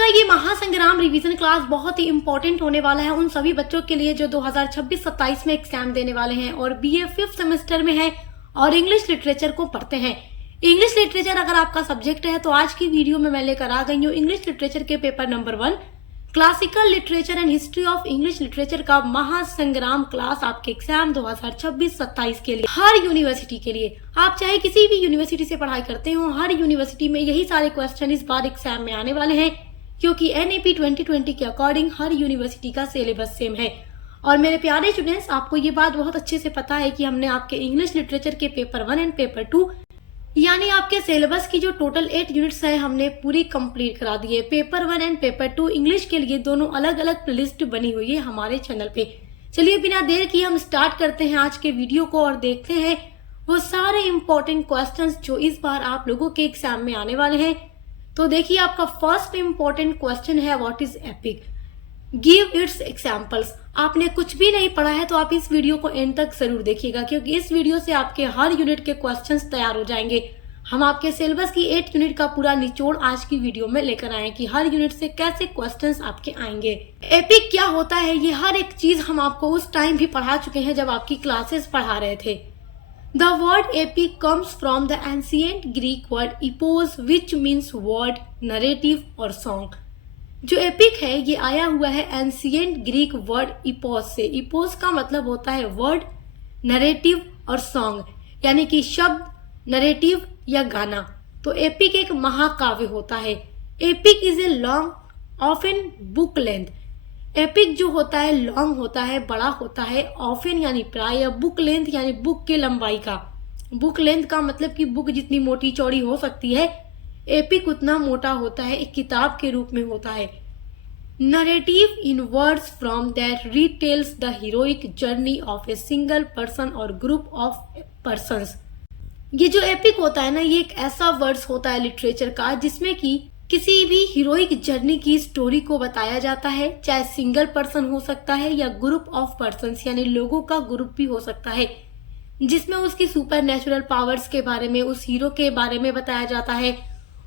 का ये महासंग्राम revision class बहुत ही इंपॉर्टेंट होने वाला है उन सभी बच्चों के लिए जो 2026-27 में एग्जाम देने वाले हैं और बीए 5th सेमेस्टर में है और इंग्लिश लिटरेचर को पढ़ते हैं। इंग्लिश लिटरेचर अगर आपका सब्जेक्ट है तो आज की वीडियो में मैं लेकर आ गई हूँ इंग्लिश लिटरेचर के paper number 1 classical literature and history of English literature का महासंग्राम क्लास आपके एग्जाम 2026-27 के लिए हर यूनिवर्सिटी के लिए। आप चाहे किसी भी यूनिवर्सिटी से पढ़ाई करते हो, हर यूनिवर्सिटी में यही सारे क्वेश्चन इस बार एग्जाम में आने वाले हैं क्योंकि NAP 2020 के अकॉर्डिंग हर यूनिवर्सिटी का सिलेबस सेम है। और मेरे प्यारे स्टूडेंट्स, आपको ये बात बहुत अच्छे से पता है कि हमने आपके इंग्लिश लिटरेचर के पेपर 1 एंड पेपर 2 यानी आपके सिलेबस की जो टोटल 8 यूनिट्स है हमने पूरी कंप्लीट करा दी है। पेपर 1 एंड पेपर 2 इंग्लिश के लिए दोनों अलग अलग प्लेलिस्ट बनी हुई है हमारे चैनल पे। चलिए बिना देर किए हम स्टार्ट करते हैं आज के वीडियो को और देखते हैं वो सारे इम्पोर्टेंट क्वेश्चंस जो इस बार आप लोगों के एग्जाम में आने वाले हैं। तो देखिए, आपका फर्स्ट इम्पोर्टेंट क्वेश्चन है what is epic, give its examples. आपने कुछ भी नहीं पढ़ा है तो आप इस वीडियो को एंड तक जरूर देखिएगा क्योंकि इस वीडियो से आपके हर यूनिट के क्वेश्चंस तैयार हो जाएंगे। हम आपके सिलेबस की 8 यूनिट का पूरा निचोड़ आज की वीडियो में लेकर आए कि हर यूनिट से कैसे क्वेश्चंस आपके आएंगे। एपिक क्या होता है ये हर एक चीज हम आपको उस टाइम भी पढ़ा चुके हैं जब आपकी क्लासेस पढ़ा रहे थे। The word epic comes from the ancient Greek word epos which means word, narrative और song। जो एपिक है ये आया हुआ है एंशियंट ग्रीक वर्ड इपोस से। इपोस का मतलब होता है वर्ड, नरेटिव और सॉन्ग यानी कि शब्द, नरेटिव या गाना। तो एपिक एक महाकाव्य होता है। Epic is a long often book length. Epic जो होता है लॉन्ग होता है, बड़ा होता है, ऑफन यानी प्राय, बुक लेंथ यानी बुक के लंबाई का। बुक लेंथ का मतलब कि बुक जितनी मोटी चौड़ी हो सकती है एपिक उतना मोटा होता है, एक किताब के रूप में होता है। Narrative in words from that retails the heroic journey of a single person और ग्रुप ऑफ पर्संस। ये जो एपिक होता है ना, ये एक ऐसा वर्ड्स होता है लिटरेचर का जिसमें कि किसी भी हीरोइक जर्नी की स्टोरी को बताया जाता है, चाहे सिंगल पर्सन हो सकता है या ग्रुप ऑफ पर्संस यानी लोगों का ग्रुप भी हो सकता है, जिसमें उसकी सुपर नेचुरल पावर्स के बारे में, उस हीरो के बारे में बताया जाता है,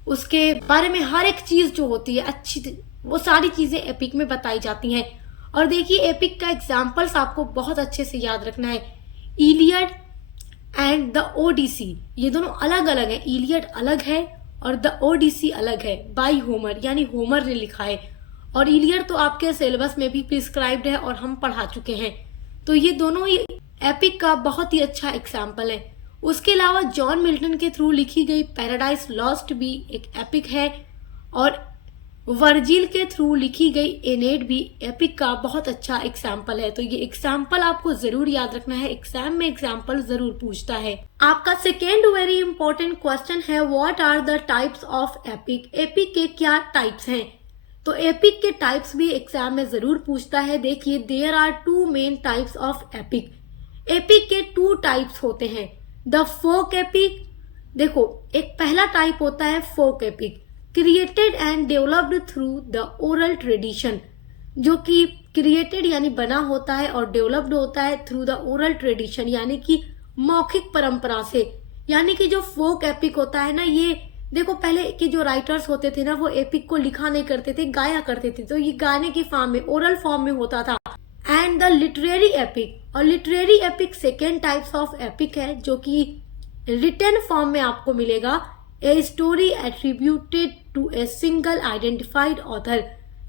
उसके बारे में हर एक चीज जो होती है अच्छी, वो सारी चीजें एपिक में बताई जाती हैं। और देखिए, एपिक का एग्जाम्पल्स आपको बहुत अच्छे से याद रखना है। इलियड एंड द ओडिसी, ये दोनों अलग अलग है। इलियड अलग है और द ओडिसी अलग है, बाय होमर यानी होमर ने लिखा है। और इलियड तो आपके सिलेबस में भी प्रिस्क्राइब्ड है और हम पढ़ा चुके हैं। तो ये दोनों ही एपिक का बहुत ही अच्छा एग्जाम्पल है। उसके अलावा जॉन मिल्टन के थ्रू लिखी गई पैराडाइज लॉस्ट भी एक एपिक है और वर्जिल के थ्रू लिखी गई एनेड भी एपिक का बहुत अच्छा एग्जाम्पल है। तो ये एग्जाम्पल आपको जरूर याद रखना है, एग्जाम में एग्जाम्पल जरूर पूछता है। आपका सेकेंड वेरी इंपॉर्टेंट क्वेश्चन है what are the types of epic. Epic के क्या टाइप्स हैं? तो एपिक के टाइप्स भी एग्जाम में जरूर पूछता है। देखिए, there are 2 main types of epic. Epic के 2 टाइप्स होते हैं। द फोक एपिक, देखो एक पहला टाइप होता है folk epic, created and developed through the oral tradition, जो कि क्रिएटेड यानी बना होता है और डेवलप्ड होता है थ्रू द ओरल ट्रेडिशन यानी कि मौखिक परंपरा से। यानी कि जो फोक एपिक होता है ना, ये देखो पहले के जो राइटर्स होते थे ना वो एपिक को लिखा नहीं करते थे, गाया करते थे। तो ये गाने की फॉर्म में, ओरल फॉर्म में होता था। एंड द लिटरेरी एपिक, और literary epic second types of epic है जो कि रिटन फॉर्म में आपको मिलेगा। A story attributed to a single identified author,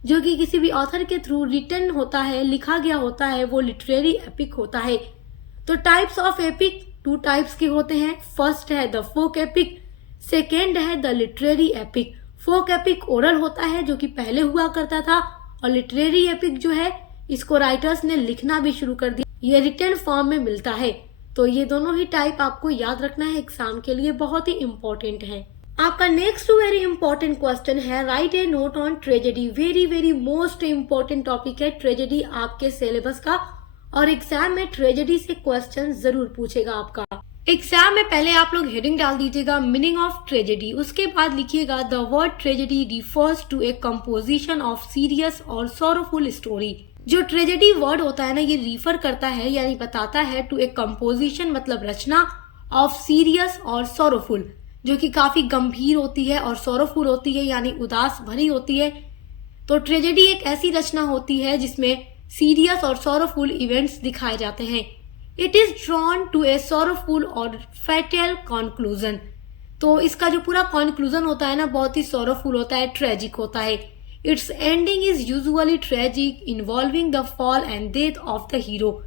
जो कि किसी भी ऑथर के थ्रू रिटन होता है, लिखा गया होता है, वो लिटरेरी एपिक होता है। तो टाइप्स ऑफ एपिक 2 टाइप्स के होते हैं। फर्स्ट है द फोक एपिक, सेकेंड है the literary epic. Folk epic oral होता है जो कि पहले हुआ करता था और लिटरेरी एपिक जो है इसको राइटर्स ने लिखना भी शुरू कर दिया, ये रिटन फॉर्म में मिलता है। तो ये दोनों ही टाइप आपको याद रखना है, एग्जाम के लिए बहुत ही इंपॉर्टेंट है। आपका नेक्स्ट वेरी इंपॉर्टेंट क्वेश्चन है write a note on tragedy. Very very most important topic है ट्रेजेडी आपके सिलेबस का और एग्जाम में ट्रेजेडी से क्वेश्चन जरूर पूछेगा आपका। एग्जाम में पहले आप लोग हेडिंग डाल दीजिएगा मीनिंग ऑफ ट्रेजेडी, उसके बाद लिखिएगा the word tragedy refers to a composition of serious और सॉरोफुल स्टोरी। जो ट्रेजेडी वर्ड होता है ना, ये रिफर करता है यानी बताता है टू ए कंपोजिशन मतलब रचना, ऑफ सीरियस और सॉरोफुल जो कि काफी गंभीर होती है, और सॉरोफुल होती है यानी उदास भरी होती है, तो ट्रेजेडी एक ऐसी रचना होती है जिसमें सीरियस और सॉरोफुल इवेंट्स दिखाए जाते हैं। It is drawn to a sorrowful और फैटल कंक्लूजन। तो इसका जो पूरा कंक्लूजन होता है ना, बहुत ही सॉरोफुल होता है, ट्रेजिक होता है। It's ending is usually tragic involving the fall and death of the hero.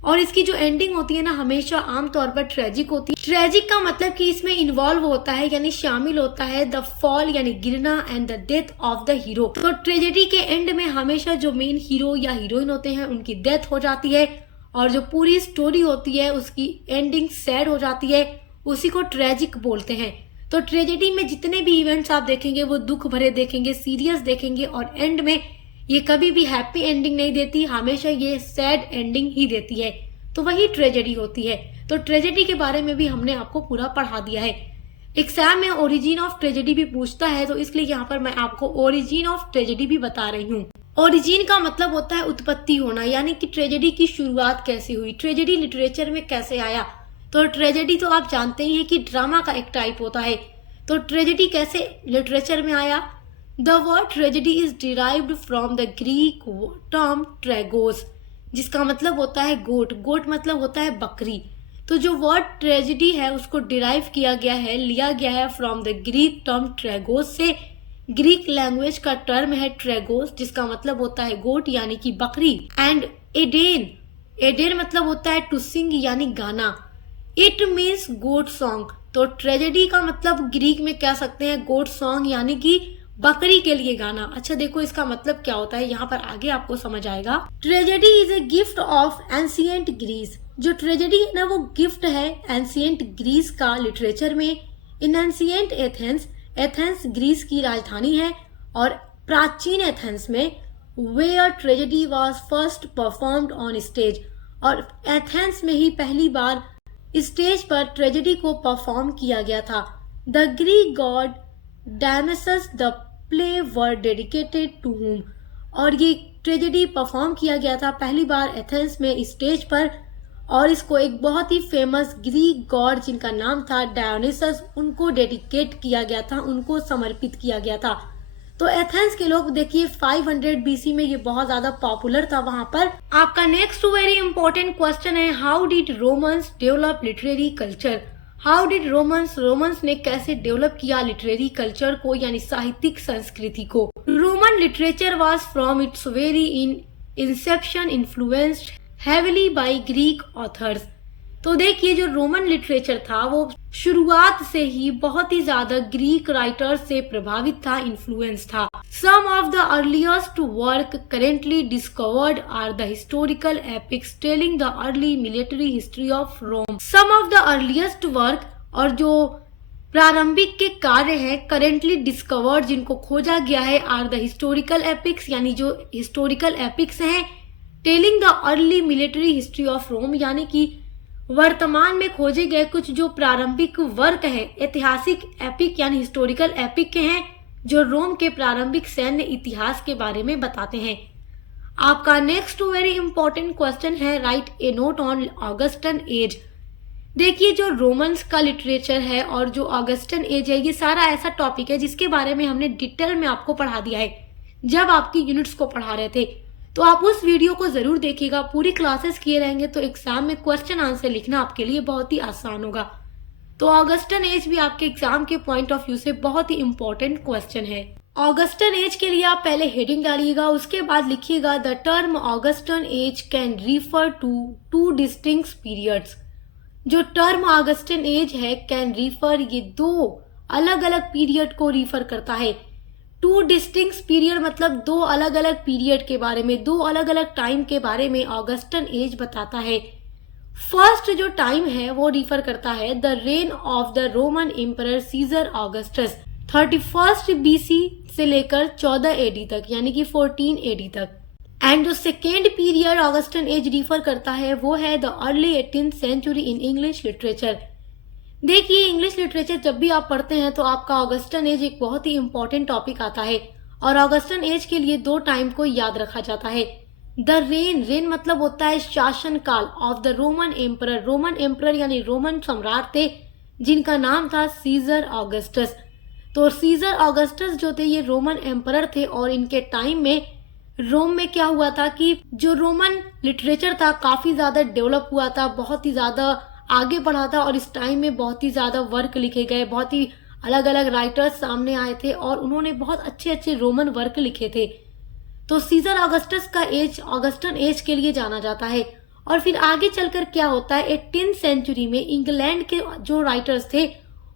और इसकी जो एंडिंग होती है ना, हमेशा आमतौर पर ट्रेजिक होती है। ट्रेजिक का मतलब कि इसमें इन्वॉल्व होता है यानी शामिल होता है द फॉल यानी गिरना and the death of the hero. तो ट्रेजेडी के एंड में हमेशा जो मेन हीरो या हीरोइन होते हैं उनकी डेथ हो जाती है और जो पूरी स्टोरी होती है उसकी एंडिंग सैड हो जाती है, उसी को ट्रेजिक बोलते हैं। तो ट्रेजेडी में जितने भी इवेंट्स आप देखेंगे वो दुख भरे देखेंगे, सीरियस देखेंगे और एंड में ये कभी भी हैप्पी एंडिंग नहीं देती, हमेशा ये सैड एंडिंग ही देती है। तो वही ट्रेजेडी होती है। तो ट्रेजेडी के बारे में भी हमने आपको पूरा पढ़ा दिया है। एग्जाम में ओरिजिन ऑफ ट्रेजेडी भी पूछता है, तो इसलिए यहाँ पर मैं आपको ओरिजिन ऑफ ट्रेजेडी भी बता रही हूँ। ओरिजिन का मतलब होता है उत्पत्ति होना, यानी कि ट्रेजेडी की शुरुआत कैसे हुई, ट्रेजेडी लिटरेचर में कैसे आया। तो ट्रेजेडी तो आप जानते ही हैं कि ड्रामा का एक टाइप होता है। तो ट्रेजेडी कैसे लिटरेचर में आया? The word tragedy is derived from the Greek term tragos, जिसका मतलब होता है गोट। गोट मतलब होता है बकरी। तो जो वर्ड ट्रेजेडी है उसको डिराइव किया गया है, लिया गया है from the Greek term tragos से। ग्रीक लैंग्वेज का टर्म है ट्रेगोस, जिसका मतलब होता है गोट यानी कि बकरी। एंड एडेन, एडेन मतलब होता है टू सिंग यानी गाना। It means goat song. तो ट्रेजेडी का मतलब ग्रीक में कह सकते हैं गोट सॉन्ग यानी कि बकरी के लिए गाना। अच्छा देखो इसका मतलब क्या होता है, यहाँ पर आगे आपको समझ आएगा। Tragedy is a gift of ancient Greece. जो ट्रेजेडी है ना वो गिफ्ट है एंशिएंट ग्रीस का लिटरेचर में। In ancient Athens, Athens Greece की राजधानी है और प्राचीन एथेंस में where tragedy was first performed on stage. और एथेंस में ही पहली बार स्टेज पर ट्रेजेडी को परफॉर्म किया गया था। The Greek god Dionysus the play were dedicated to him. और ये ट्रेजेडी परफॉर्म किया गया था पहली बार एथेंस में स्टेज पर, और इसको एक बहुत ही फेमस ग्रीक गॉड जिनका नाम था डायोनिसस, उनको डेडिकेट किया गया था, उनको समर्पित किया गया था। तो एथेंस के लोग देखिए 500 बीसी में ये बहुत ज्यादा पॉपुलर था वहां पर। आपका नेक्स्ट वेरी इंपॉर्टेंट क्वेश्चन है, how did Romans develop literary culture. How did Romans, Romans ने कैसे डेवलप किया लिटरेरी कल्चर को यानी साहित्यिक संस्कृति को। Roman literature was from its very Inception influenced heavily by Greek authors. तो देखिए जो रोमन लिटरेचर था वो शुरुआत से ही बहुत ही ज्यादा ग्रीक राइटर्स से प्रभावित था, इन्फ्लुएंस था। Some of the earliest work currently discovered are the historical epics telling the early military history of Rome. Some of the earliest work, और जो प्रारंभिक के कार्य हैं करेंटली डिस्कवर्ड जिनको खोजा गया है, आर द हिस्टोरिकल एपिक्स यानी जो हिस्टोरिकल एपिक्स हैं, telling the early military history of Rome यानी कि वर्तमान में खोजे गए कुछ जो प्रारंभिक वर्क है, ऐतिहासिक एपिक यानी हिस्टोरिकल एपिक के हैं, जो रोम के प्रारंभिक सैन्य इतिहास के बारे में बताते हैं। आपका नेक्स्ट वेरी इंपॉर्टेंट क्वेश्चन है, write a note on Augustan age. देखिए जो रोमन्स का लिटरेचर है और जो ऑगस्टन एज है, ये सारा ऐसा टॉपिक है जिसके बारे में हमने डिटेल में आपको पढ़ा दिया है जब आपकी यूनिट्स को पढ़ा रहे थे। तो आप उस वीडियो को जरूर देखिएगा, पूरी क्लासेस किए रहेंगे तो एग्जाम में क्वेश्चन आंसर लिखना आपके लिए बहुत ही आसान होगा। तो ऑगस्टन एज भी आपके एग्जाम के पॉइंट ऑफ व्यू से बहुत ही इंपॉर्टेंट क्वेश्चन है। ऑगस्टन एज के लिए आप पहले हेडिंग डालिएगा, उसके बाद लिखिएगा the term Augustan age can refer to two distinct periods. जो टर्म ऑगस्टन एज है कैन रिफर, ये दो अलग अलग पीरियड को रिफर करता है। टू डिस्टिंक्ट पीरियड मतलब दो अलग अलग पीरियड के बारे में, दो अलग अलग टाइम के बारे में ऑगस्टन एज बताता है। फर्स्ट जो टाइम है वो रिफर करता है the reign of the Roman emperor Caesar Augustus 31 BC से लेकर 14 एडी तक यानी कि 14 एडी तक। एंड जो second period Augustan age refer करता है वो है the early 18th century in English literature. देखिए इंग्लिश लिटरेचर जब भी आप पढ़ते हैं तो आपका ऑगस्टन एज एक बहुत ही इंपॉर्टेंट टॉपिक आता है और ऑगस्टन एज के लिए दो टाइम को याद रखा जाता है। द रेन, रेन मतलब होता है शासन काल of the Roman emperor, Roman emperor यानी रोमन सम्राट थे जिनका नाम था सीजर ऑगस्टस। तो सीजर ऑगस्टस जो थे ये रोमन एम्परर थे और इनके टाइम में रोम में क्या हुआ था कि जो रोमन लिटरेचर था काफी ज्यादा डेवलप हुआ था, बहुत ही ज्यादा आगे बढ़ा था और इस टाइम में बहुत ही ज्यादा वर्क लिखे गए, बहुत ही अलग अलग राइटर्स सामने आए थे और उन्होंने बहुत अच्छे अच्छे रोमन वर्क लिखे थे। तो सीजर ऑगस्टस का एज ऑगस्टन एज के लिए जाना जाता है। और फिर आगे चलकर क्या होता है, 18th सेंचुरी में इंग्लैंड के जो राइटर्स थे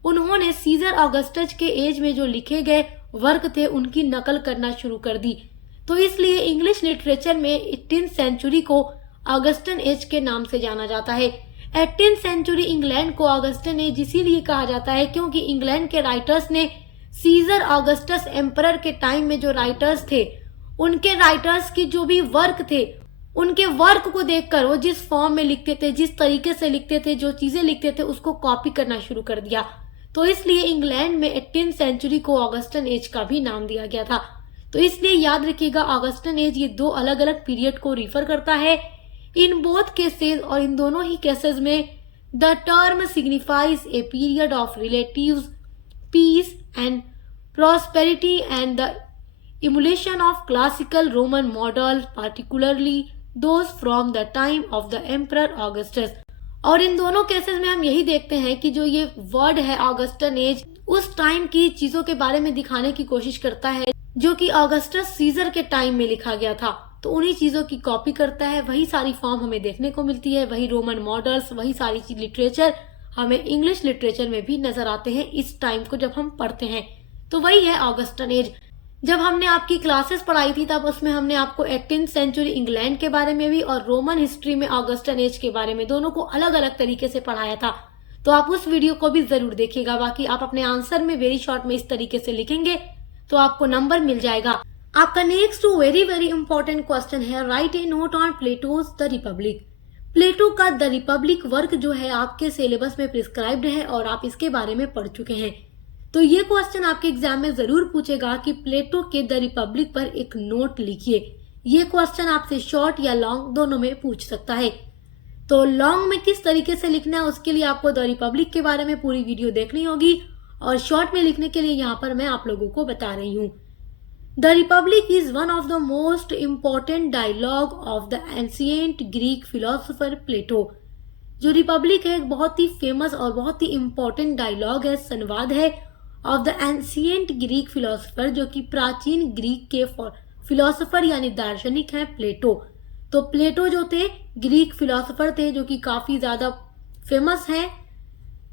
उन्होंने सीजर ऑगस्टस के एज में जो लिखे गए वर्क थे उनकी नकल करना शुरू कर दी। तो इसलिए इंग्लिश लिटरेचर में 18th सेंचुरी को ऑगस्टन एज के नाम से जाना जाता है। 18th सेंचुरी इंग्लैंड को ऑगस्टन एज इसीलिए कहा जाता है क्योंकि इंग्लैंड के राइटर्स ने सीजर ऑगस्टस एम्परर के टाइम में जो राइटर्स थे उनके राइटर्स की जो भी वर्क थे उनके वर्क को देखकर वो जिस फॉर्म में लिखते थे, जिस तरीके से लिखते थे, जो चीजें लिखते थे उसको कॉपी करना शुरू कर दिया। तो इसलिए इंग्लैंड में 18th सेंचुरी को ऑगस्टन एज का भी नाम दिया गया था। तो इसलिए याद रखिएगा ऑगस्टन एज ये दो अलग अलग पीरियड को रिफर करता है। इन बोथ केसेस और इन दोनों ही केसेस में the term signifies a period of relative peace and prosperity and the emulation of classical Roman models, particularly those from the time of the Emperor Augustus। और इन दोनों केसेस में हम यही देखते हैं कि जो ये वर्ड है ऑगस्टन एज उस टाइम की चीजों के बारे में दिखाने की कोशिश करता है जो कि ऑगस्टस सीजर के टाइम में लिखा गया था। तो उन्हीं चीजों की कॉपी करता है, वही सारी फॉर्म हमें देखने को मिलती है, वही रोमन मॉडल्स, वही सारी लिटरेचर हमें इंग्लिश लिटरेचर में भी नजर आते हैं इस टाइम को जब हम पढ़ते हैं। तो वही है ऑगस्टन एज। जब हमने आपकी क्लासेस पढ़ाई थी तब उसमें हमने आपको 18th सेंचुरी इंग्लैंड के बारे में भी और रोमन हिस्ट्री में ऑगस्टन एज के बारे में दोनों को अलग अलग तरीके से पढ़ाया था। तो आप उस वीडियो को भी जरूर देखिएगा। बाकी आप अपने आंसर में वेरी शॉर्ट में इस तरीके से लिखेंगे तो आपको नंबर मिल जाएगा। आपका next very very important question है, write a note on Plato's the Republic. Plato का द रिपब्लिक वर्क जो है आपके सिलेबस में प्रिस्क्राइब्ड है और आप इसके बारे में पढ़ चुके हैं। तो ये क्वेश्चन आपके एग्जाम में जरूर पूछेगा कि प्लेटो के द रिपब्लिक पर एक नोट लिखिए। ये क्वेश्चन आपसे शॉर्ट या लॉन्ग दोनों में पूछ सकता है। तो लॉन्ग में किस तरीके से लिखना है उसके लिए आपको द रिपब्लिक के बारे में पूरी वीडियो देखनी होगी और शॉर्ट में लिखने के लिए यहाँ पर मैं आप लोगों को बता रही हूँ। The Republic is one of the most important dialogue of the ancient Greek philosopher Plato. जो रिपब्लिक है एक बहुत ही फेमस और बहुत ही इम्पोर्टेंट डायलॉग है, संवाद है of the ancient Greek philosopher, जो कि प्राचीन ग्रीक के फिलोसोफर यानी दार्शनिक हैं प्लेटो। तो प्लेटो जो थे ग्रीक फिलोसोफर थे जो कि काफी ज्यादा फेमस हैं,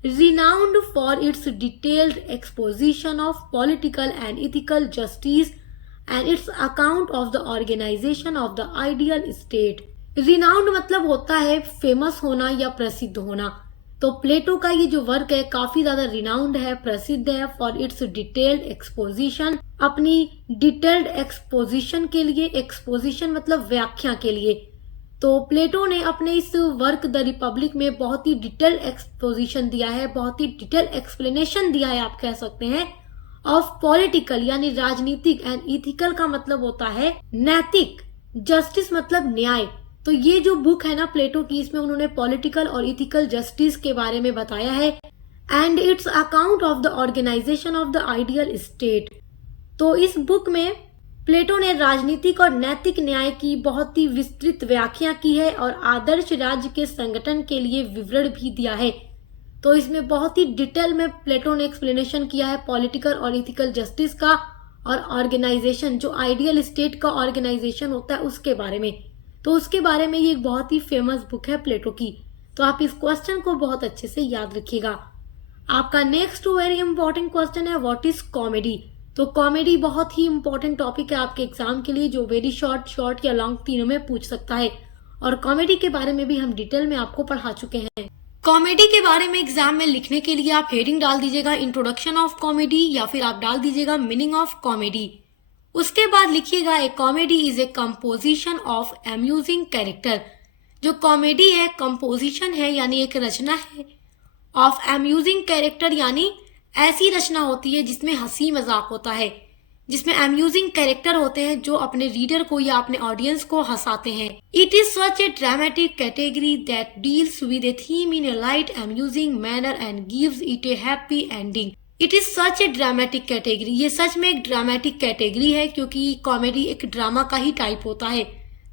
renowned for its detailed exposition of political and ethical justice and its account of the organization of the ideal state। renowned मतलब होता है फेमस होना या प्रसिद्ध होना। तो प्लेटो का ये जो वर्क है काफी ज्यादा रिनाउंड है, प्रसिद्ध है फॉर इट्स डिटेल्ड एक्सपोजिशन, अपनी डिटेल्ड एक्सपोजिशन के लिए, एक्सपोजिशन मतलब व्याख्या के लिए। तो प्लेटो ने अपने इस वर्क द रिपब्लिक में बहुत ही डिटेल्ड एक्सपोजिशन दिया है, बहुत ही डिटेल्ड एक्सप्लेनेशन दिया है आप कह सकते हैं, ऑफ पॉलिटिकल यानी राजनीतिक, एंड इथिकल का मतलब होता है नैतिक, जस्टिस मतलब न्याय। तो ये जो बुक है ना प्लेटो की, इसमें उन्होंने पॉलिटिकल और इथिकल जस्टिस के बारे में बताया है, and its account of the organisation of the ideal state. तो इस बुक में प्लेटो ने राजनीतिक और नैतिक न्याय की बहुत ही विस्तृत व्याख्या की है और आदर्श राज्य के संगठन के लिए विवरण भी दिया है। तो इसमें बहुत ही डिटेल में प्लेटो ने एक्सप्लेनेशन किया है पॉलिटिकल और इथिकल जस्टिस का और ऑर्गेनाइजेशन, जो आइडियल स्टेट का ऑर्गेनाइजेशन होता है उसके बारे में। तो उसके बारे में ये एक बहुत ही फेमस बुक है प्लेटो की। तो आप इस क्वेश्चन को बहुत अच्छे से याद रखिएगा। आपका नेक्स्ट वेरी इंपॉर्टेंट क्वेश्चन है, व्हाट इज कॉमेडी। तो कॉमेडी बहुत ही इंपॉर्टेंट टॉपिक है आपके एग्जाम के लिए, जो वेरी शॉर्ट या लॉन्ग तीनों में पूछ सकता है। और कॉमेडी के बारे में भी हम डिटेल में आपको पढ़ा चुके हैं। कॉमेडी के बारे में एग्जाम में लिखने के लिए आप हेडिंग डाल दीजिएगा इंट्रोडक्शन ऑफ कॉमेडी, या फिर आप डाल दीजिएगा मीनिंग ऑफ कॉमेडी। उसके बाद लिखिएगा a comedy is a composition of amusing character. जो कॉमेडी है कंपोजिशन है यानी एक रचना है, ऑफ अम्यूजिंग कैरेक्टर यानी ऐसी रचना होती है जिसमें हंसी मजाक होता है, जिसमें अम्यूजिंग कैरेक्टर होते हैं जो अपने रीडर को या अपने ऑडियंस को हंसाते हैं। It is such A dramatic category that deals with A theme in A light amusing manner and gives it A happy ending. It is such A dramatic category, ये सच में एक ड्रामेटिक कैटेगरी है क्योंकि comedy एक drama का ही type होता है।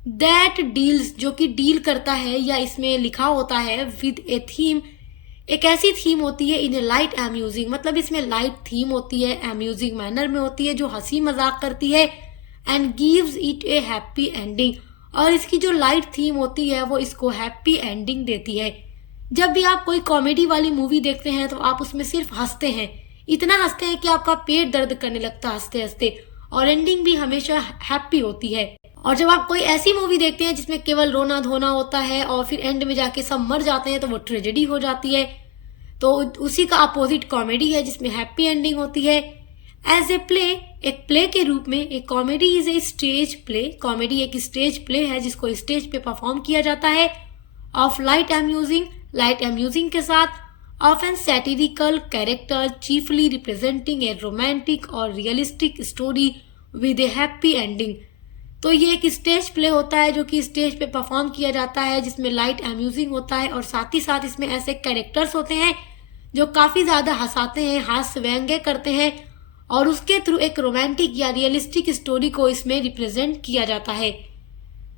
That deals, जो कि डील करता है या इसमें लिखा होता है विद ए थीम, एक ऐसी थीम होती है इन ए लाइट अम्यूजिंग, मतलब इसमें लाइट थीम होती है, अम्यूजिंग मैनर में होती है, जो हंसी मजाक करती है, and gives it A happy ending, और इसकी जो लाइट थीम होती है वो इसको हैप्पी एंडिंग देती है। जब भी आप कोई कॉमेडी वाली मूवी देखते हैं तो आप उसमें सिर्फ हंसते हैं, इतना हंसते हैं कि आपका पेट दर्द करने लगता है हंसते हंसते, और एंडिंग भी हमेशा हैप्पी होती है। और जब आप कोई ऐसी मूवी देखते हैं जिसमें केवल रोना धोना होता है और फिर एंड में जाके सब मर जाते हैं तो वो ट्रेजेडी हो जाती है। तो उसी का अपोजिट कॉमेडी है जिसमें हैप्पी एंडिंग होती है। एज ए प्ले, एक प्ले के रूप में एक comedy is a stage play, comedy एक स्टेज प्ले है जिसको स्टेज पे परफॉर्म किया जाता है ऑफ लाइट अम्यूजिंग के साथ, of an satirical character chiefly representing a romantic और realistic story with a happy ending. तो ये एक स्टेज प्ले होता है जो कि स्टेज पे परफॉर्म किया जाता है जिसमें लाइट अम्यूजिंग होता है और साथ ही साथ इसमें ऐसे कैरेक्टर्स होते हैं जो काफी ज्यादा हंसाते हैं, हास्य व्यंग्य करते हैं, और उसके थ्रू एक रोमांटिक या रियलिस्टिक स्टोरी को इसमें रिप्रेजेंट किया जाता है।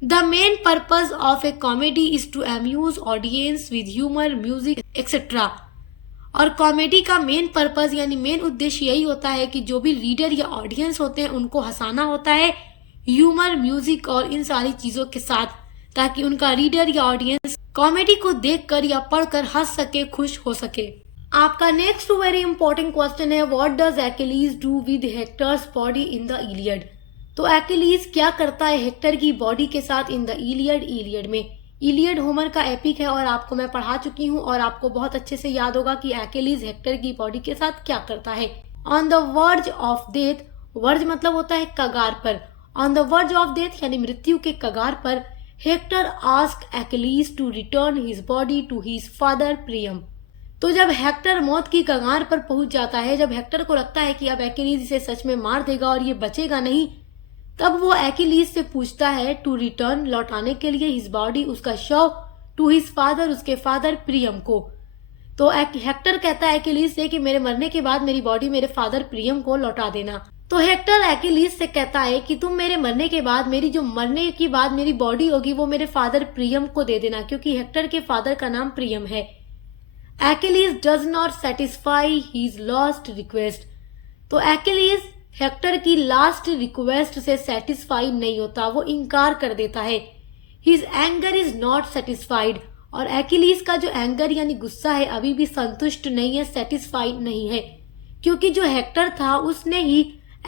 The main purpose of a comedy is to amuse audience with humour, music etcetera. और कॉमेडी का मेन पर्पज यानी मेन उद्देश्य यही होता है कि जो भी रीडर या ऑडियंस होते हैं उनको हंसाना होता है ह्यूमर, म्यूजिक और इन सारी चीजों के साथ, ताकि उनका रीडर या ऑडियंस कॉमेडी को देखकर या पढ़कर हंस सके, खुश हो सके। आपका नेक्स्ट वेरी इंपॉर्टेंट क्वेश्चन है, what does एक्किलीज do with hectares body in the Iliad. तो एक्किलीज क्या करता है हेक्टर की बॉडी के साथ इन द इलियड, इलियड में। इलियड होमर का एपिक है और आपको मैं पढ़ा चुकी हूँ और आपको बहुत अच्छे से याद होगा कि एक्किलीज हेक्टर की बॉडी के साथ क्या करता है। On the verge of death, verge मतलब होता है कगार पर, on the verge of death यानी मृत्यु के कगार पर, Hector ask Achilles to return his body to his father Priam. तो जब हेक्टर मौत की कगार पर पहुंच जाता है, जब हेक्टर को लगता है कि अब एक्किलीज इसे सच में मार देगा और ये बचेगा नहीं, तब वो एक्किलीज से पूछता है टू रिटर्न, लौटाने के लिए, हिज बॉडी, उसका शव, टू हिज फादर, उसके फादर प्रियम को। तो हेक्टर कहता है एक्किलीज से कि मेरे मरने के बाद मेरी बॉडी मेरे फादर प्रियम को लौटा देना। तो हेक्टर एक्किलीज से कहता है कि तुम मेरे मरने के बाद, मेरी जो मरने की बाद मेरी बॉडी होगी वो मेरे फादर प्रियम को दे देना, क्योंकि हेक्टर के फादर का नाम प्रियम है। एक्किलीज does not satisfy his last request. तो एक्किलीज हेक्टर की लास्ट रिक्वेस्ट से सेटिस्फाई नहीं होता, वो इनकार कर देता है। His anger is not satisfied, और एक्किलीज का जो एंगर यानी गुस्सा है अभी भी संतुष्ट नहीं है, सेटिस्फाइड नहीं है, क्योंकि जो हेक्टर था उसने ही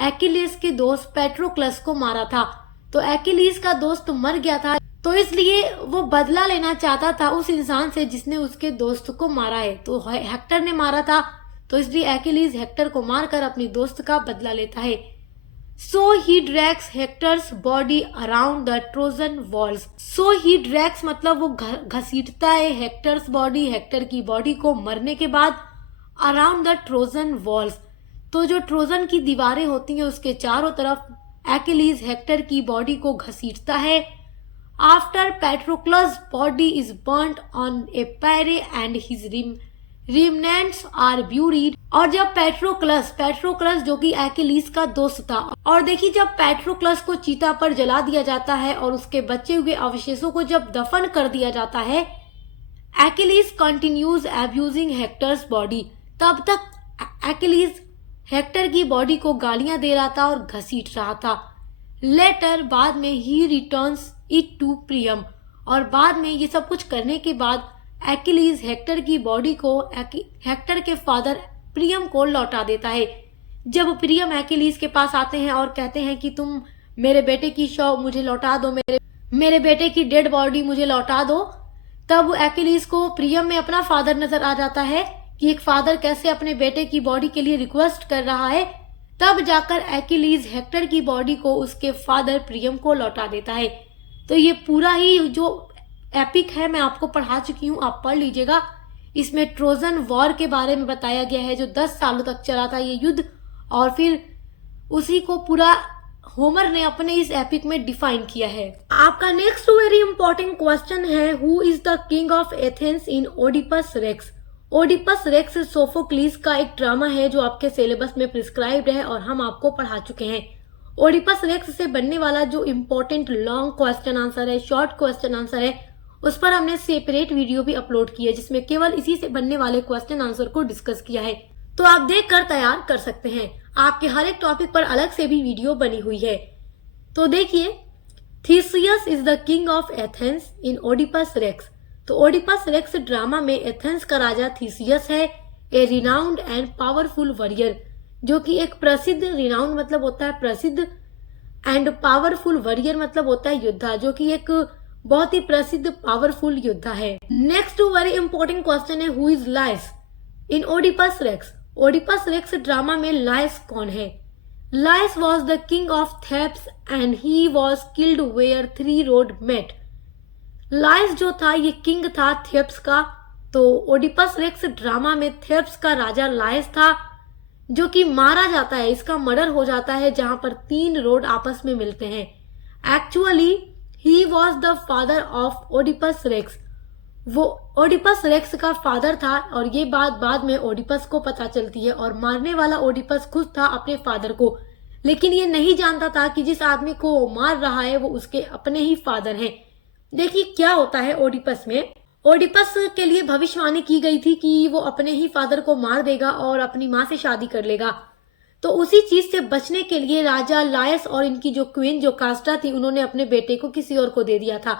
एक्किलीज के दोस्त पेट्रोक्लस को मारा था। तो एक्किलीज का दोस्त मर गया था, तो इसलिए वो बदला लेना चाहता था उस इंसान से जिसने उसके दोस्त को मारा है। तो हेक्टर ने मारा था, तो इसलिए एक्किलीज हेक्टर को मारकर अपनी दोस्त का बदला लेता है। So he drags Hector's body around the Trojan walls. So he drags मतलब वो घसीटता है हेक्टर्स बॉडी, हेक्टर की बॉडी को मरने के बाद, अराउंड द ट्रोजन वॉल्स। तो जो ट्रोजन की दीवारें होती हैं उसके चारों तरफ एक्किलीज हेक्टर की बॉडी को घसीटता है। After Patroclus body is burnt on a pyre and his remnants are buried. और जब पेट्रोक्लस जो कि एक्किलीज का दोस्त था, और देखिए जब पेट्रोक्लस को चीता पर जला दिया जाता है और उसके बचे हुए अवशेषों को जब दफन कर दिया जाता है, एक्किलीज कंटिन्यूज अब्यूजिंग हेक्टर्स बॉडी। तब तक एक्किलीज हेक्टर की बॉडी को गालियां दे रहा था और घसीट रहा था। लेटर, बाद में, ही रिटर्न्स इट टू प्रियम, और बाद में ये सब कुछ करने के बाद एक्किलीज हेक्टर की बॉडी को हेक्टर के फादर प्रियम को लौटा देता है। जब प्रियम एक्किलीज के पास आते हैं और कहते हैं कि तुम मेरे बेटे की शव मुझे लौटा दो, मेरे बेटे की डेड बॉडी मुझे लौटा दो, तब एक्किलीज को प्रियम में अपना फादर नजर आ जाता है कि एक फादर कैसे अपने बेटे की बॉडी के लिए रिक्वेस्ट कर रहा है। तब जाकर एक्किलीज हेक्टर की बॉडी को उसके फादर प्रियम को लौटा देता है। तो ये पूरा ही जो एपिक है मैं आपको पढ़ा चुकी हूँ, आप पढ़ लीजिएगा। इसमें ट्रोजन वॉर के बारे में बताया गया है जो 10 सालों तक चला था ये युद्ध, और फिर उसी को पूरा होमर ने अपने इस एपिक में डिफाइन किया है। आपका नेक्स्ट वेरी इंपॉर्टेंट क्वेश्चन है, who is the king of Athens in Oedipus Rex. Oedipus Rex Sophocles का एक ड्रामा है जो आपके सिलेबस में प्रिस्क्राइब्ड है और हम आपको पढ़ा चुके हैं। ओडिपस रेक्स से बनने वाला जो इम्पोर्टेंट लॉन्ग क्वेश्चन आंसर है, शॉर्ट क्वेश्चन आंसर है, उस पर हमने सेपरेट वीडियो भी अपलोड की है जिसमें केवल इसी से बनने वाले क्वेश्चन आंसर को डिस्कस किया है, तो आप देख कर तैयार कर सकते हैं। आपके हर एक टॉपिक पर अलग से भी वीडियो बनी हुई है। तो देखिए, Theseus is the king of Athens in Oedipus racks. तो ओडिपस रेक्स ड्रामा में एथेंस का राजा थीसियस है, ए रिनाउंड एंड पावरफुल वॉरियर, जो कि एक प्रसिद्ध, रिनाउंड मतलब होता है प्रसिद्ध, एंड पावरफुल वॉरियर मतलब होता है योद्धा, जो कि एक बहुत ही प्रसिद्ध पावरफुल योद्धा है। नेक्स्ट वेरी इंपॉर्टेंट क्वेश्चन है, who is Laius in Oedipus Rex. Oedipus Rex drama में लाइस कौन है? Laius was the king of Thebes and he was killed where 3 road met. Laius जो था ये किंग था थेब्स का। तो ओडिपस रेक्स ड्रामा में थेब्स का राजा लाइस था जो कि मारा जाता है, इसका मर्डर हो जाता है जहां पर 3 रोड आपस में मिलते हैं। Actually he was the father of Oedipus racks, वो ओडिपस रेक्स का फादर था और ये बात बाद में ओडिपस को पता चलती है और मारने वाला ओडिपस खुद था अपने फादर को, लेकिन ये नहीं जानता था कि जिस आदमी को वो मार रहा है वो उसके अपने ही फादर हैं। देखिए क्या होता है ओडिपस में, ओडिपस के लिए भविष्यवाणी की गई थी कि वो अपने ही फादर को मार देगा और अपनी माँ से शादी कर लेगा। तो उसी चीज से बचने के लिए राजा लायस और इनकी जो क्वीन जो कास्टा थी उन्होंने अपने बेटे को किसी और को दे दिया था।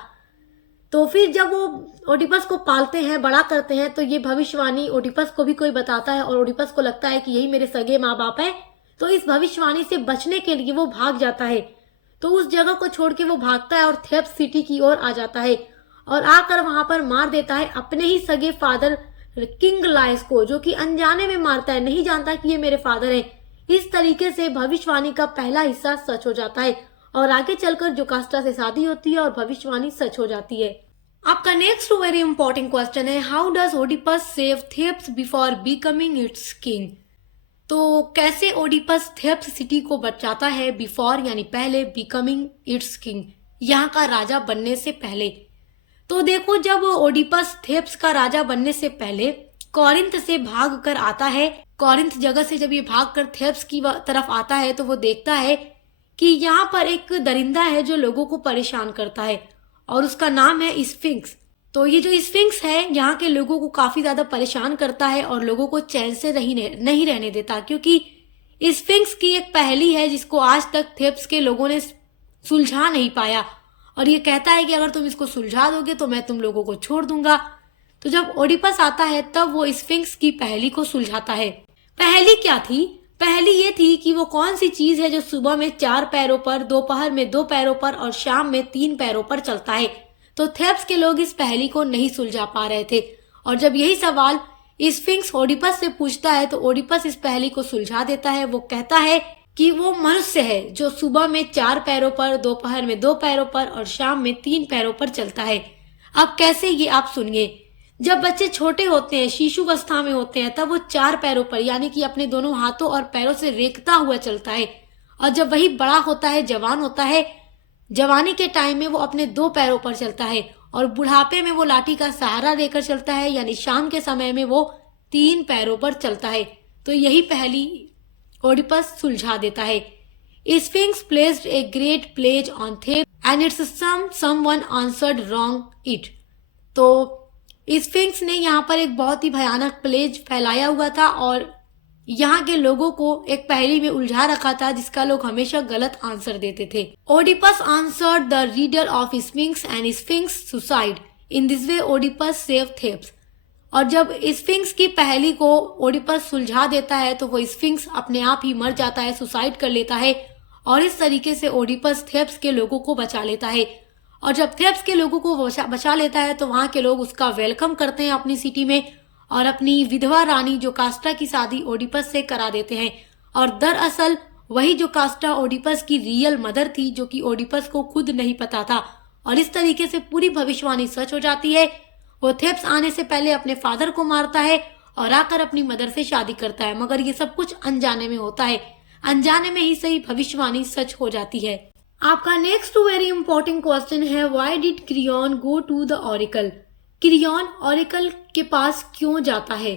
तो फिर जब वो ओडिपस को पालते हैं, बड़ा करते हैं, तो ये भविष्यवाणी ओडिपस को भी कोई बताता है और ओडिपस को लगता है कि यही मेरे सगे माँ बाप है। तो इस भविष्यवाणी से बचने के लिए वो भाग जाता है। तो उस जगह को छोड़ के वो भागता है और थेब्स सिटी की ओर आ जाता है और आकर वहां पर मार देता है अपने ही सगे फादर किंग लाइस को, जो कि अनजाने में मारता है, नहीं जानता कि ये मेरे फादर हैं। इस तरीके से भविष्यवाणी का पहला हिस्सा सच हो जाता है और आगे चलकर जोकास्टा से शादी होती है और भविष्यवाणी सच हो जाती है। आपका नेक्स्ट वेरी इंपॉर्टेंट क्वेश्चन है, how does Oedipus save थेब्स before becoming it's king. तो कैसे ओडिपस थेब्स सिटी को बचाता है बिफोर यानी पहले, बिकमिंग इट्स किंग यहाँ का राजा बनने से पहले। तो देखो, जब ओडिपस थेब्स का राजा बनने से पहले कॉरिंथ से भाग कर आता है, कॉरिंथ जगह से जब ये भाग कर थेब्स की तरफ आता है तो वो देखता है कि यहाँ पर एक दरिंदा है जो लोगों को परेशान करता है और उसका नाम है स्फिंक्स। तो ये जो स्फिंक्स है यहाँ के लोगों को काफी ज्यादा परेशान करता है और लोगों को चैन से नहीं रहने देता, क्योंकि स्फिंक्स की एक पहेली है जिसको आज तक थेब्स के लोगों ने सुलझा नहीं पाया और ये कहता है कि अगर तुम इसको सुलझा दोगे तो मैं तुम लोगों को छोड़ दूंगा। तो जब ओडिपस आता है तब वो स्फिंक्स की पहेली को सुलझाता है। पहेली क्या थी? पहेली ये थी कि वो कौन सी चीज है जो सुबह में 4 पैरों पर, दोपहर में 2 पैरों पर और शाम में 3 पैरों पर चलता है। तो थेब्स के लोग इस पहेली को नहीं सुलझा पा रहे थे और जब यही सवाल स्फिंक्स ओडिपस से पूछता है तो ओडिपस इस पहेली को सुलझा देता है। वो कहता है कि वो मनुष्य है जो सुबह में 4 पैरों पर, दोपहर में 2 पैरों पर और शाम में 3 पैरों पर चलता है। अब कैसे, ये आप सुनिए। जब बच्चे छोटे होते हैं, शिशु अवस्था में होते हैं, तब वो 4 पैरों पर यानी कि अपने दोनों हाथों और पैरों से रेंगता हुआ चलता है और जब वही बड़ा होता है, जवान होता है, जवानी के टाइम में वो अपने 2 पैरों पर चलता है और बुढ़ापे में वो लाठी का सहारा लेकर चलता है, यानी शाम के समय में वो 3 पैरों पर चलता है। तो यही पहेली ओडिपस सुलझा देता है। Sphinx placed a great plague on Thebes and its someone answered wrong it. तो स्फिंक्स ने यहाँ पर एक बहुत ही भयानक प्लेज फैलाया हुआ था और यहाँ के लोगों को एक पहेली में उलझा रखा था जिसका लोग हमेशा गलत आंसर देते थे। Oedipus answered the reader of sphinx and sphinx suicide. In this way Oedipus save थेब्स। और जब स्फिंक्स की पहेली को ओडिपस सुलझा देता है तो वो स्फिंक्स अपने आप ही मर जाता है, सुसाइड कर लेता है और इस तरीके से ओडिपस थेब्स के लोगों को बचा लेता है। और जब थेब्स के लोगों को बचा लेता है तो वहां के लोग उसका वेलकम करते हैं अपनी सिटी में और अपनी विधवा रानी जोकास्टा की शादी ओडिपस से करा देते हैं। और दरअसल वही जोकास्टा ओडिपस की रियल मदर थी, जो कि ओडिपस को खुद नहीं पता था। और इस तरीके से पूरी भविष्यवाणी सच हो जाती है। वो थेब्स आने से पहले अपने फादर को मारता है और आकर अपनी मदर से शादी करता है, मगर ये सब कुछ अनजाने में होता है। अनजाने में ही सही भविष्यवाणी सच हो जाती है। आपका नेक्स्ट वेरी इंपॉर्टेंट क्वेश्चन है, why did Creon go to the oracle. Creon oracle के पास क्यों जाता है?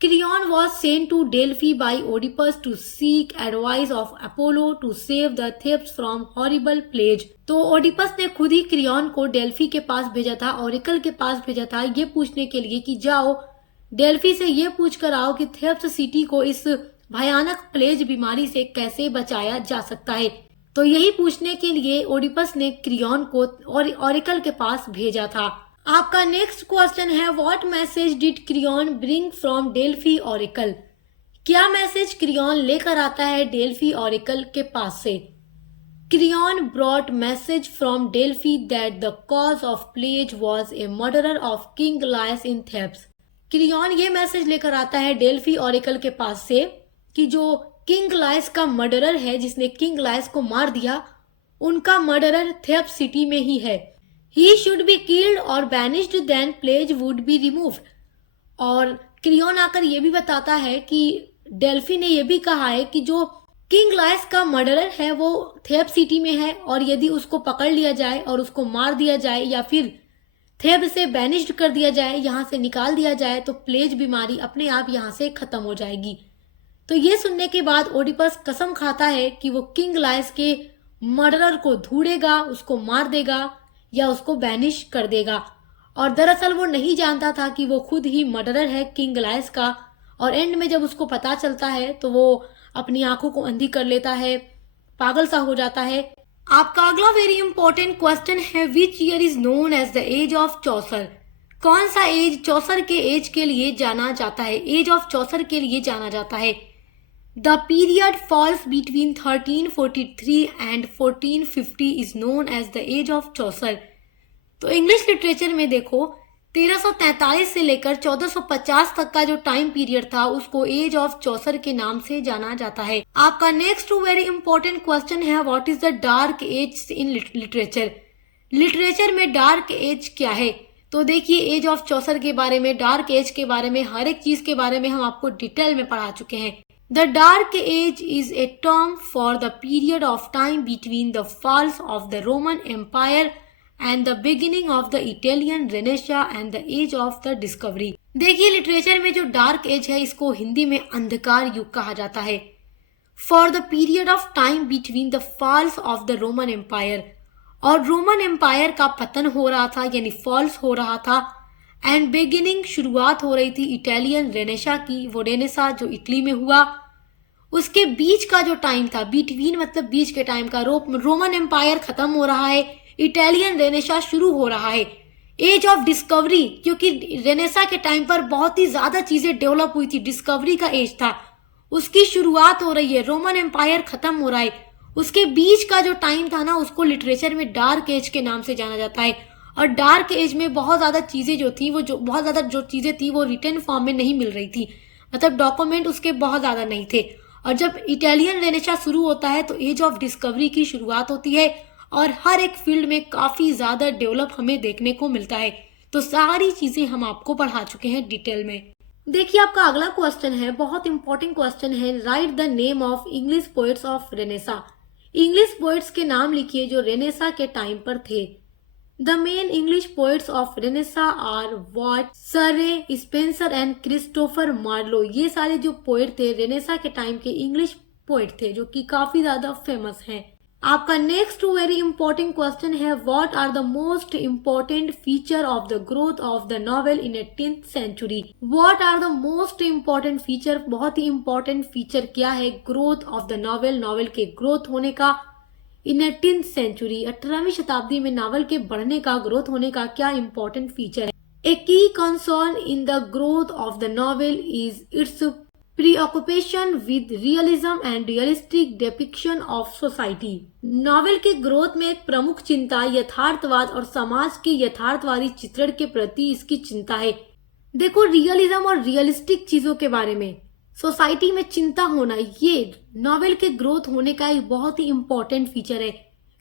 Creon was sent to Delphi by Oedipus to seek advice of Apollo to save the Thebes from horrible plague. तो Oedipus ने खुद ही crayon को डेल्फी के पास भेजा था, ओरेकल के पास भेजा था, ये पूछने के लिए कि जाओ डेल्फी से ये पूछ कर आओ कि थेब्स सिटी को इस भयानक प्लेग बीमारी से कैसे बचाया जा सकता है। तो यही पूछने के लिए ओडिपस ने क्रियॉन को ओरेकल के पास भेजा था। आपका नेक्स्ट क्वेश्चन है, what message did Creon bring from Delphi oracle? क्या मैसेज क्रियॉन लेकर आता है डेल्फी ओरेकल के पास से? Creon brought message from Delphi that the cause of plague was a murderer of king Laius in Thebes. Creon ये message लेकर आता है डेल्फी ओरेकल के पास से कि जो किंग लायस का मर्डरर है, जिसने किंग लायस को मार दिया, उनका मर्डरर थेब्स सिटी में ही है। He should be killed or banished, then plague would be removed. और क्रियॉन आकर ये भी बताता है कि डेल्फी ने ये भी कहा है कि जो किंग लायस का मर्डरर है वो थेब्स सिटी में है, और यदि उसको पकड़ लिया जाए और उसको मार दिया जाए या फिर थेब से बैनिश्ड कर दिया जाए, यहाँ से निकाल दिया जाए, तो प्लेग बीमारी अपने आप यहाँ से खत्म हो जाएगी। तो ये सुनने के बाद ओडिपस कसम खाता है कि वो किंग लायस के मर्डरर को ढूंढेगा, उसको मार देगा या उसको बैनिश कर देगा। और दरअसल वो नहीं जानता था कि वो खुद ही मर्डरर है किंग लायस का, और एंड में जब उसको पता चलता है तो वो अपनी आंखों को अंधी कर लेता है, पागल सा हो जाता है। आपका अगला वेरी इंपॉर्टेंट क्वेश्चन है, which year is known as the age of Chaucer? कौन सा एज चौसर के एज के लिए जाना जाता है? एज ऑफ चौसर के लिए जाना जाता है। The period falls between 1343 and 1450 is known as the age of Chaucer. तो इंग्लिश लिटरेचर में देखो 1343 से लेकर 1450 तक का जो टाइम पीरियड था उसको एज ऑफ चौसर के नाम से जाना जाता है। आपका नेक्स्ट वेरी इंपॉर्टेंट क्वेश्चन है, what is the dark age in literature? Literature में डार्क एज क्या है? तो देखिए एज ऑफ चौसर के बारे में, डार्क एज के बारे में, हर एक चीज के बारे में हम आपको डिटेल में पढ़ा चुके हैं। The Dark Age is a term for the period of time between the falls of the Roman Empire and the beginning of the Italian Renaissance and the age of the discovery. देखिए literature में जो dark as है इसको हिंदी में अंधकार युग कहा जाता है। For the period of time between the falls of the Roman Empire, और रोमन एम्पायर का पतन हो रहा था यानी फॉल्स हो रहा था, एंड बिगिनिंग शुरुआत हो रही थी इटालियन रेनेसा की, वो रेनेसा जो इटली में हुआ, उसके बीच का जो टाइम था, बिटवीन मतलब बीच के टाइम का, रोमन एम्पायर खत्म हो रहा है, इटालियन रेनेसा शुरू हो रहा है। एज ऑफ डिस्कवरी, क्योंकि रेनेसा के टाइम पर बहुत ही ज्यादा चीजें डेवलप हुई थी, डिस्कवरी का एज था, उसकी शुरुआत हो रही है, रोमन एम्पायर खत्म हो रहा है, उसके बीच का जो टाइम था ना उसको लिटरेचर में डार्क एज के नाम से जाना जाता है। और डार्क एज में बहुत ज्यादा चीजें जो थी वो बहुत ज्यादा जो चीजें थी वो रिटन फॉर्म में नहीं मिल रही थी, मतलब डॉक्यूमेंट उसके बहुत ज्यादा नहीं थे। और जब इटालियन रेनेसा शुरू होता है तो एज ऑफ डिस्कवरी की शुरुआत होती है और हर एक फील्ड में काफी ज्यादा डेवलप हमें देखने को मिलता है। तो सारी चीजें हम आपको पढ़ा चुके हैं डिटेल में। देखिए आपका अगला क्वेश्चन है, बहुत इंपॉर्टेंट क्वेश्चन है, right the name of English poets of Renaissance. English poets के नाम लिखिए जो रेनेसा के टाइम पर थे। The main English poets of Renaissance are Watt, Surrey, Spenser and Christopher Marlowe। ये सारे जो पोएट थे रेनेसा के टाइम के इंग्लिश पोएट थे जो कि काफी ज्यादा फेमस हैं। आपका नेक्स्ट वेरी इंपॉर्टेंट क्वेश्चन है, what are the most important feature of the growth of the novel in 18th century. What are the most important feature, बहुत ही इम्पोर्टेंट फीचर क्या है growth of the novel, novel के growth होने का इन 18th century, 18वीं शताब्दी में novel के बढ़ने का, ग्रोथ होने का क्या इंपॉर्टेंट फीचर है। ए की concern in the growth of the novel is it's प्रीऑक्यूपेशन with realism and realistic depiction of society. Novel के ग्रोथ में एक प्रमुख चिंता यथार्थवाद और समाज के यथार्थवादी चित्रण के प्रति इसकी चिंता है। देखो रियलिज्म और रियलिस्टिक चीजों के बारे में सोसाइटी में चिंता होना, ये नॉवेल के ग्रोथ होने का एक बहुत ही इंपॉर्टेंट फीचर है,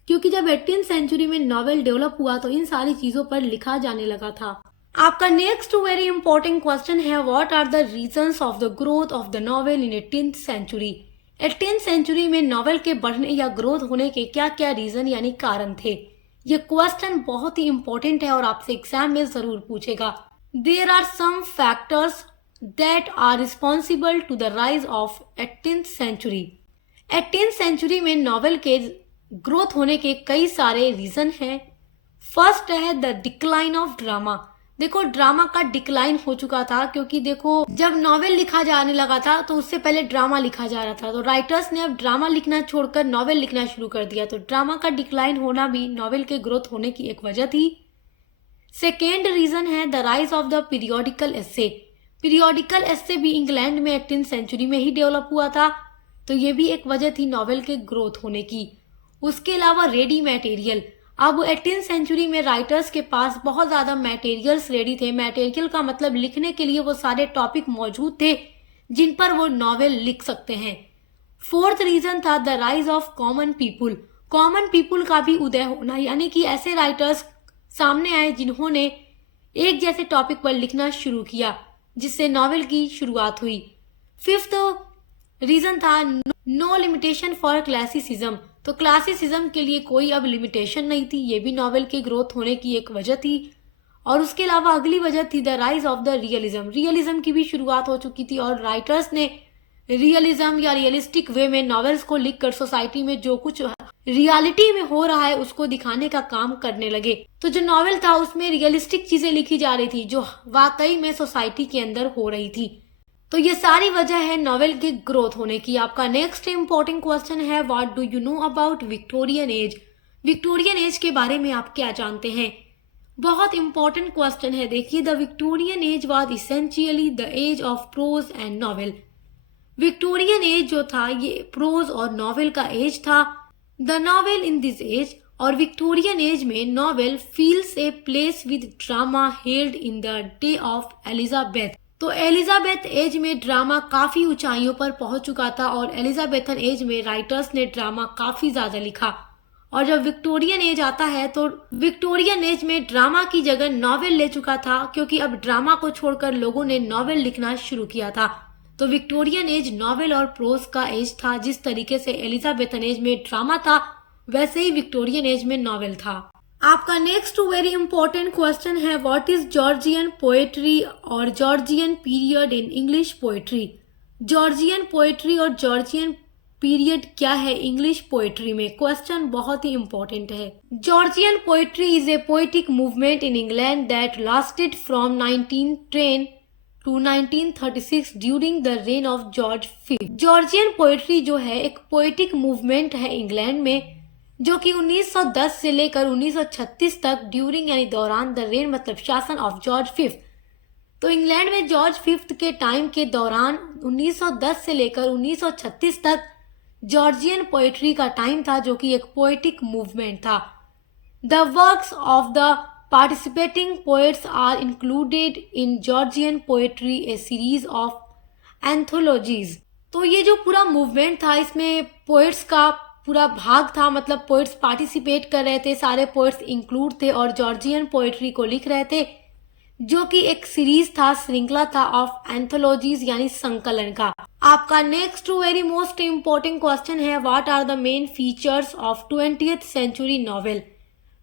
क्योंकि जब 18th सेंचुरी में नॉवेल डेवलप हुआ तो इन सारी चीजों पर लिखा जाने लगा था। आपका नेक्स्ट वेरी इंपॉर्टेंट क्वेश्चन है, what are the reasons of the growth of the novel in 18th century. 18th century में नॉवेल के बढ़ने या ग्रोथ होने के क्या क्या रीजन यानी कारण थे। ये क्वेश्चन बहुत ही इंपॉर्टेंट है और आपसे एग्जाम में जरूर पूछेगा। There are some factors that are responsible to the rise of 18th century. 18th century में नॉवेल के ग्रोथ होने के कई सारे रीजन हैं। फर्स्ट है द डिक्लाइन ऑफ ड्रामा। देखो ड्रामा का डिक्लाइन हो चुका था, क्योंकि देखो जब नॉवेल लिखा जाने लगा था तो उससे पहले ड्रामा लिखा जा रहा था, तो राइटर्स ने अब ड्रामा लिखना छोड़कर नॉवेल लिखना शुरू कर दिया, तो ड्रामा का डिक्लाइन होना भी नॉवेल के ग्रोथ होने की एक वजह थी। सेकेंड रीजन है the rise of the periodical essay. Periodical essay भी इंग्लैंड में 18th सेंचुरी में ही डेवलप हुआ था, तो ये भी एक वजह थी नॉवेल के ग्रोथ होने की। उसके अलावा रेडी मटेरियल। अब 18th सेंचुरी में राइटर्स के पास बहुत ज़्यादा मटेरियल्स रेडी थे। मटेरियल का मतलब लिखने के लिए वो सारे टॉपिक मौजूद थे जिन पर वो नॉवेल लिख सकते हैं। फोर्थ रीजन था the rise of common people. Common people का भी उदय होना, यानी कि ऐसे राइटर्स सामने आए जिन्होंने एक जैसे टॉपिक पर लिखना शुरू किया, जिससे नॉवेल की शुरुआत हुई। फिफ्थ रीजन था नो लिमिटेशन फॉर क्लासिसिज्म। तो क्लासिसिज्म के लिए कोई अब लिमिटेशन नहीं थी, ये भी नॉवेल के ग्रोथ होने की एक वजह थी। और उसके अलावा अगली वजह थी the rise of the realism. Realism की भी शुरुआत हो चुकी थी और राइटर्स ने रियलिज्म या रियलिस्टिक वे में नॉवेल्स को लिखकर सोसाइटी में जो कुछ रियलिटी में हो रहा है उसको दिखाने का काम करने लगे। तो जो नॉवेल था उसमें रियलिस्टिक चीजें लिखी जा रही थी जो वाकई में सोसाइटी के अंदर हो रही थी। तो ये सारी वजह है नॉवेल के ग्रोथ होने की। आपका नेक्स्ट इंपॉर्टेंट क्वेश्चन है what do you know about Victorian age. Victorian age के बारे में आप क्या जानते हैं? बहुत इंपॉर्टेंट क्वेश्चन है। देखिए the Victorian age was essentially the age of prose and novel. Victorian age जो था ये प्रोज और नॉवेल का एज था। The novel in this age और विक्टोरियन एज में novel fills a place with drama held in the day of Elizabeth. तो Elizabeth age में ड्रामा काफी ऊंचाइयों पर पहुंच चुका था और एलिजाबेथन एज में राइटर्स ने ड्रामा काफी ज्यादा लिखा। और जब विक्टोरियन एज आता है तो विक्टोरियन एज में ड्रामा की जगह नॉवेल ले चुका था, क्योंकि अब ड्रामा को छोड़कर लोगों ने नॉवेल लिखना शुरू किया था। तो विक्टोरियन एज नॉवेल और प्रोज का एज था। जिस तरीके से एलिजाबेथन एज में ड्रामा था वैसे ही विक्टोरियन एज में नॉवेल था। आपका नेक्स्ट वेरी इंपॉर्टेंट क्वेश्चन है व्हाट इज जॉर्जियन पोएट्री और Georgian period in English poetry. Georgian poetry और जॉर्जियन पीरियड क्या है इंग्लिश पोएट्री में? क्वेश्चन बहुत ही इंपॉर्टेंट है। Georgian poetry is a poetic movement in England that lasted from 1910 to 1936 during the reign of George fifth. Georgian poetry जो है एक पोएटिक मूवमेंट है इंग्लैंड में जो कि 1910 से लेकर 1936 तक ड्यूरिंग यानी दौरान द रेन मतलब शासन ऑफ जॉर्ज फिफ्थ। तो इंग्लैंड में जॉर्ज फिफ्थ के टाइम के दौरान 1910 से लेकर 1936 तक जॉर्जियन पोएट्री का टाइम था जो कि एक पोएटिक मूवमेंट था। The works of the participating poets are included in Georgian poetry a series of anthologies. तो ये जो पूरा मूवमेंट था इसमें पोएट्स का पूरा भाग था, मतलब पोएट्स पार्टिसिपेट कर रहे थे, सारे पोएट्स इंक्लूड थे और जॉर्जियन पोएट्री को लिख रहे थे जो कि एक सीरीज था, श्रृंखला था ऑफ एंथोलॉजीज यानी संकलन का। आपका next very most important question है what are the main features of 20th century novel.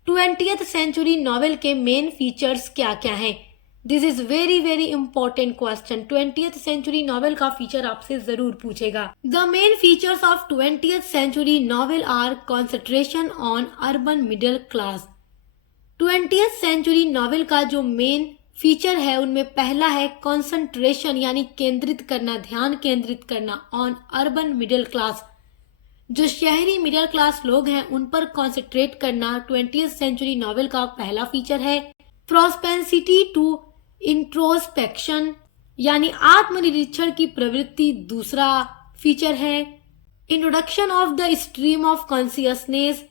20th century novel के मेन फीचर्स क्या क्या हैं? This is very very important question. 20th century novel का फीचर आपसे जरूर पूछेगा। The main features of 20th century novel are concentration on urban middle class. 20th century novel का जो मेन फीचर है उनमें पहला है कॉन्सेंट्रेशन यानी केंद्रित करना, ध्यान केंद्रित करना ऑन अर्बन मिडिल क्लास। जो शहरी मिडिल क्लास लोग हैं उन पर कॉन्सेंट्रेट करना 20th सेंचुरी नॉवेल का पहला फीचर है। प्रोस्पेंसिटी टू इंट्रोस्पेक्शन यानी आत्मनिरीक्षण की प्रवृत्ति दूसरा फीचर है। Introduction of the stream of consciousness.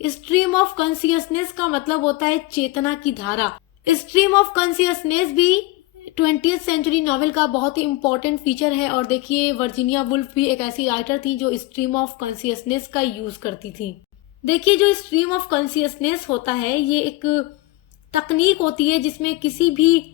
Stream of consciousness का मतलब होता है चेतना की धारा। स्ट्रीम ऑफ कॉन्सियसनेस भी 20th सेंचुरी नॉवेल का बहुत ही इंपॉर्टेंट फीचर है। और देखिए वर्जीनिया वुल्फ भी एक ऐसी राइटर थी जो स्ट्रीम ऑफ कॉन्सियसनेस का यूज करती थी। देखिए जो स्ट्रीम ऑफ कॉन्सियसनेस होता है ये एक तकनीक होती है जिसमें किसी भी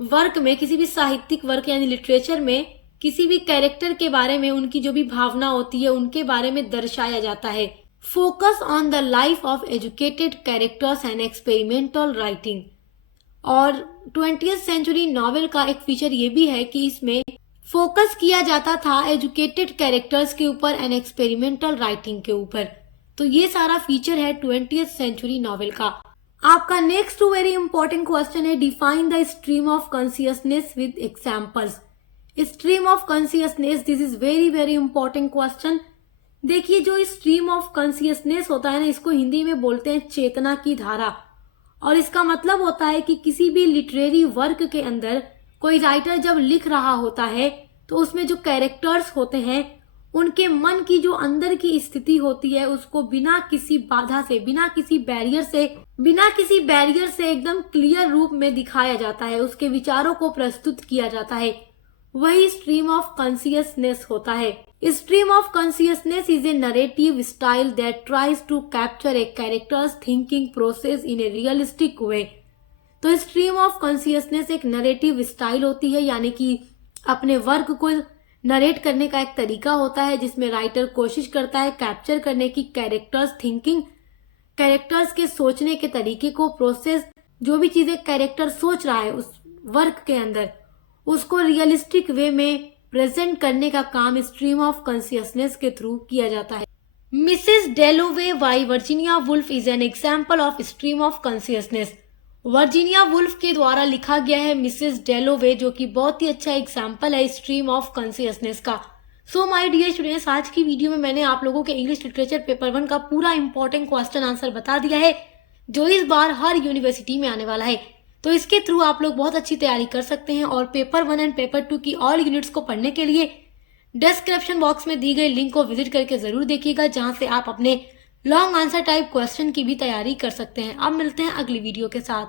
वर्क में, किसी भी साहित्यिक वर्क यानी लिटरेचर में किसी भी कैरेक्टर के बारे में उनकी जो भी भावना होती है उनके बारे में दर्शाया जाता है। Focus on the life of educated characters and experimental writing. और 20th सेंचुरी नॉवेल का एक फीचर ये भी है कि इसमें फोकस किया जाता था एजुकेटेड कैरेक्टर्स के ऊपर एंड एक्सपेरिमेंटल राइटिंग के ऊपर। तो ये सारा फीचर है 20th सेंचुरी नॉवेल का। आपका नेक्स्ट वेरी इंपॉर्टेंट क्वेश्चन है define the stream of consciousness with examples. Stream of consciousness, this is very very important question. देखिए जो स्ट्रीम ऑफ कॉन्शियसनेस होता है ना, इसको हिंदी में बोलते हैं चेतना की धारा। और इसका मतलब होता है कि किसी भी लिटरेरी वर्क के अंदर कोई राइटर जब लिख रहा होता है तो उसमें जो कैरेक्टर्स होते हैं उनके मन की जो अंदर की स्थिति होती है उसको बिना किसी बाधा से, बिना किसी बैरियर से एकदम क्लियर रूप में दिखाया जाता है, उसके विचारों को प्रस्तुत किया जाता है। वही स्ट्रीम ऑफ कॉन्शियसनेस होता है। Stream of consciousness is a narrative style that tries to capture a character's thinking process in a realistic way. तो स्ट्रीम ऑफ कॉन्शियसनेस एक नरेटिव स्टाइल होती है, यानी कि अपने वर्क को नरेट करने का एक तरीका होता है जिसमें राइटर कोशिश करता है कैप्चर करने की कैरेक्टर्स थिंकिंग, कैरेक्टर्स के सोचने के तरीके को, प्रोसेस, जो भी चीजें कैरेक्टर सोच रहा है उस वर्क के अंदर उसको रियलिस्टिक वे में प्रेजेंट करने का काम स्ट्रीम ऑफ कॉन्शियसनेस के थ्रू किया जाता है। Mrs Dalloway by Virginia Woolf is an example of stream of consciousness. Virginia Woolf के द्वारा लिखा गया है मिसेस डेलोवे, जो कि बहुत ही अच्छा एग्जाम्पल है स्ट्रीम ऑफ कॉन्शियसनेस का। सो माय डियर स्टूडेंट्स, आज की वीडियो में मैंने आप लोगों के इंग्लिश लिटरेचर पेपर 1 का पूरा इंपॉर्टेंट क्वेश्चन आंसर बता दिया है जो इस बार हर यूनिवर्सिटी में आने वाला है। तो इसके थ्रू आप लोग बहुत अच्छी तैयारी कर सकते हैं और पेपर 1 एंड पेपर 2 की ऑल यूनिट्स को पढ़ने के लिए डिस्क्रिप्शन बॉक्स में दी गई लिंक को विजिट करके जरूर देखिएगा, जहां से आप अपने लॉन्ग आंसर टाइप क्वेश्चन की भी तैयारी कर सकते हैं। अब मिलते हैं अगली वीडियो के साथ।